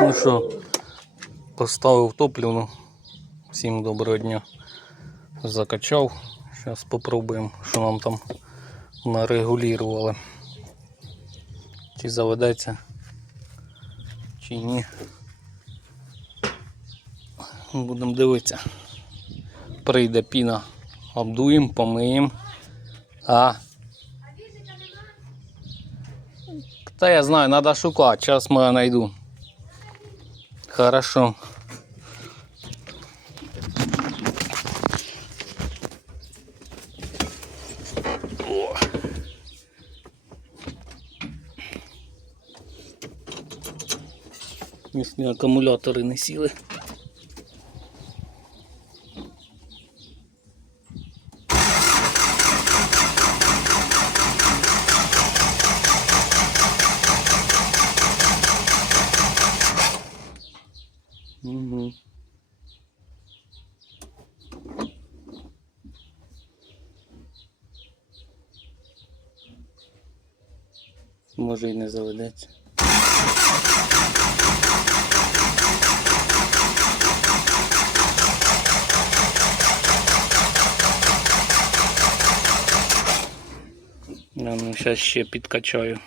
Ну що, поставив топливну. Всім доброго дня. Закачав. Зараз спробуємо, що нам там нарегулювали. Чи заведеться, чи ні. Будемо дивитися. Прийде піна, обдуємо, помиємо. А. Та я знаю, треба шукати, зараз ми знайду. Хорошо. О. Місні акумулятори не сіли. Може і не заведеться. Ну зараз ще підкачаю.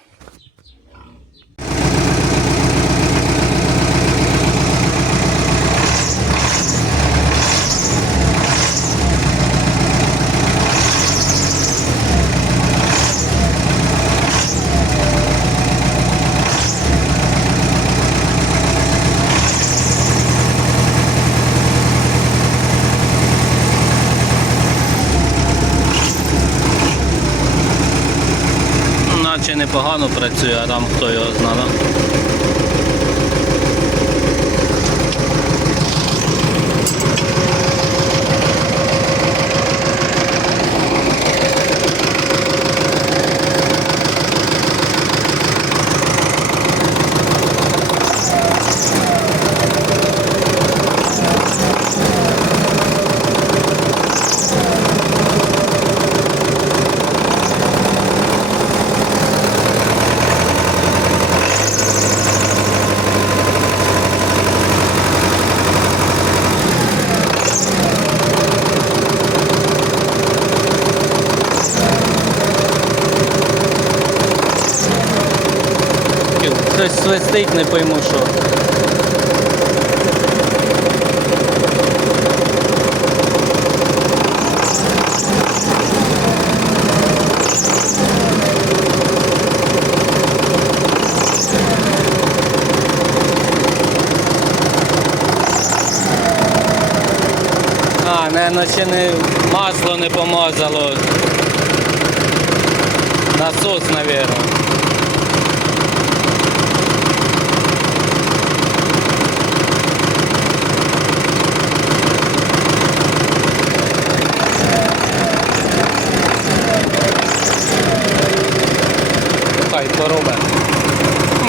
Ну, Наче непогано працює, а там хто його знає. Щось свистить, не пойму що. А, наверное, ще не масло не помазало. Насос, наверное. Хай поробе.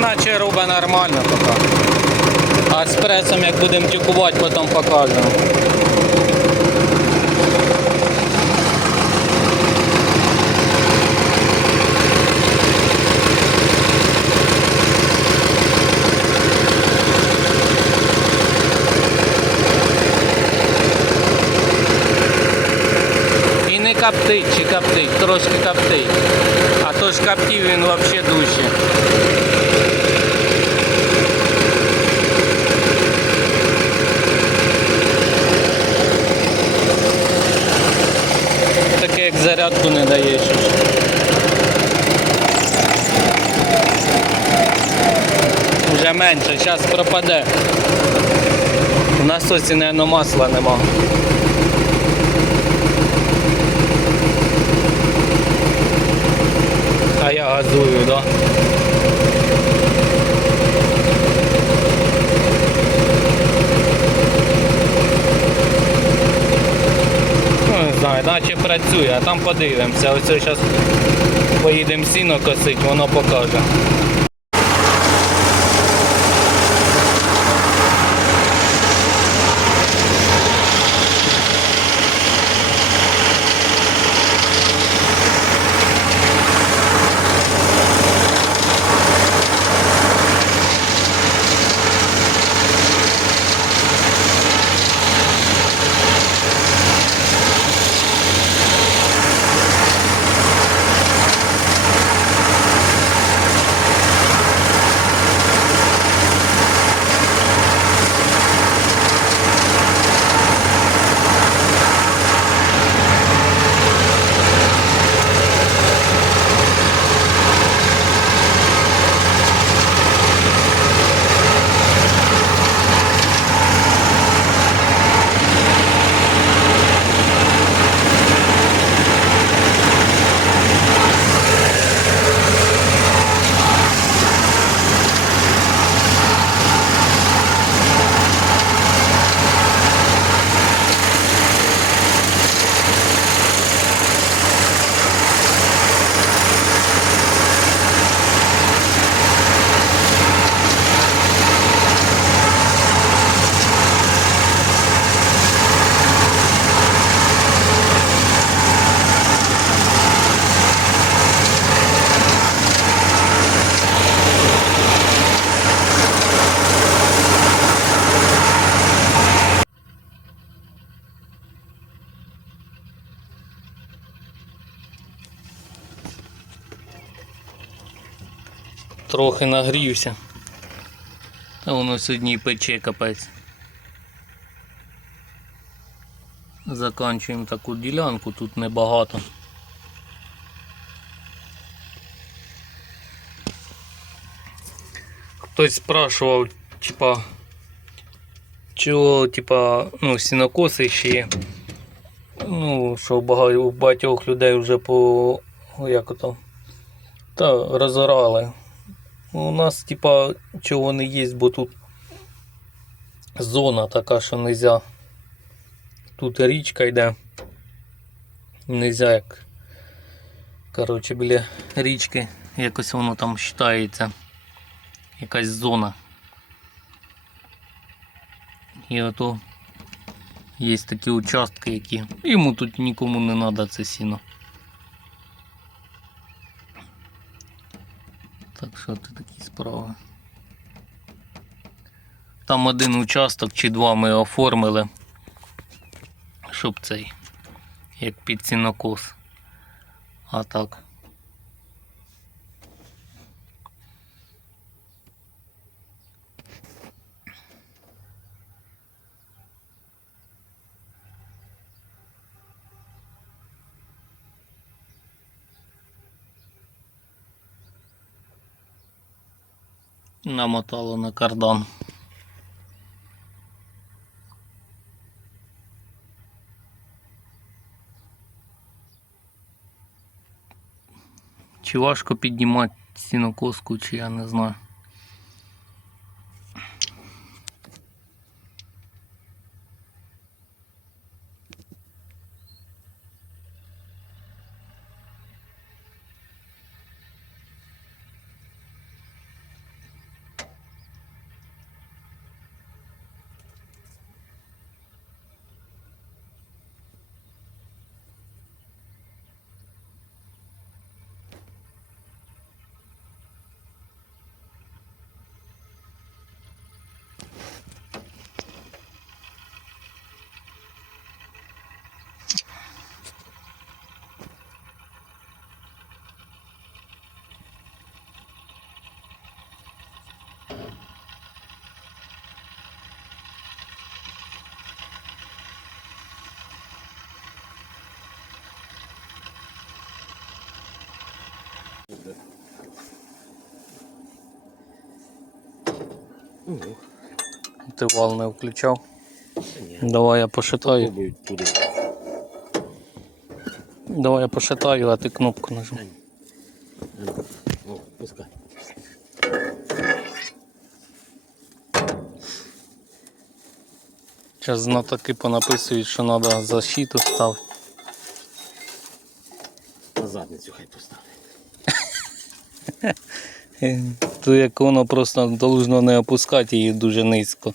Наче робе нормально поки. А з пресом як будемо тюкувати, потім покажемо. Коптить чи коптить, трошки коптить. А то ж коптів він взагалі дужче. Таке не дає що. Вже менше, зараз пропаде. В насосі, мабуть, масла нема. А я газую, да? Не знаю, наче працює, а там подивимося. Ось зараз поїдемо сіно косить, воно покаже. Трохи нагрівся. Та воно сьогодні пече капець. Заканчуємо таку ділянку, тут небагато. Хтось спрашував, типа, чого, типа, ну, сінокоси ще є. Ну, що у багатьох людей вже по як ото, та розорали. У нас, типа, чого не є, бо тут зона така, що нельзя. Тут річка йде. Нельзя як. Коротше, біля річки якось воно там вважається. Якась зона. І ото є такі участки, які. Йому тут нікому не треба це сіно. Що це такі справи. Там один участок чи два ми оформили, щоб цей, як під сінокос. А так. Намотало на кардан. Чи важко піднімати сінокоску, чи я не знаю. Угу. Ти вал не включав. Ні. Давай я пошитаю. Туди. Давай я пошитаю, а ти кнопку нажми. О, пускай. Зараз знатоки понаписують, що треба защиту ставити. То як воно просто должно не опускати її дуже низько.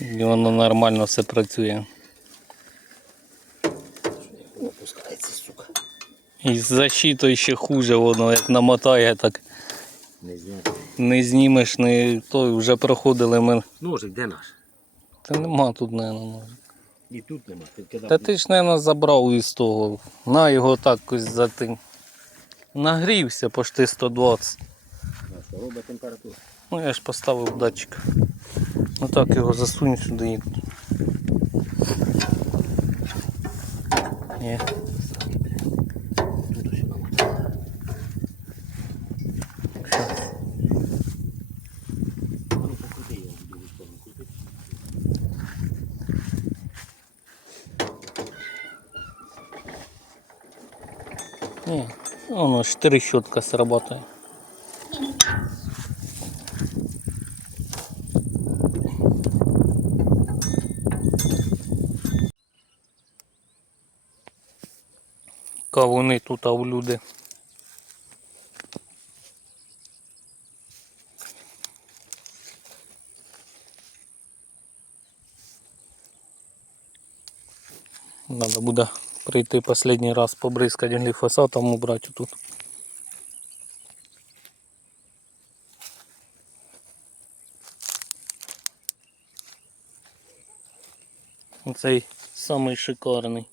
І воно нормально все працює. І з защитою ще хуже воно, як намотає, так Не знаю. не знімеш, не то вже проходили ми. Ножик, де наш? Та нема тут, наверное, може. І тут нема. Ти. Та ти ж, наверное, забрав із того. На його так ось за тим. Нагрівся почти 120. А що, робить температуру? Ну я ж поставив датчик. Ну так його засунь сюди. і- Ні. Тут ось намотала. А ну Кавуни тут у люди. Надо буде прийти останній раз побризкати гліфосатом убрати тут. Цей самий шикарний.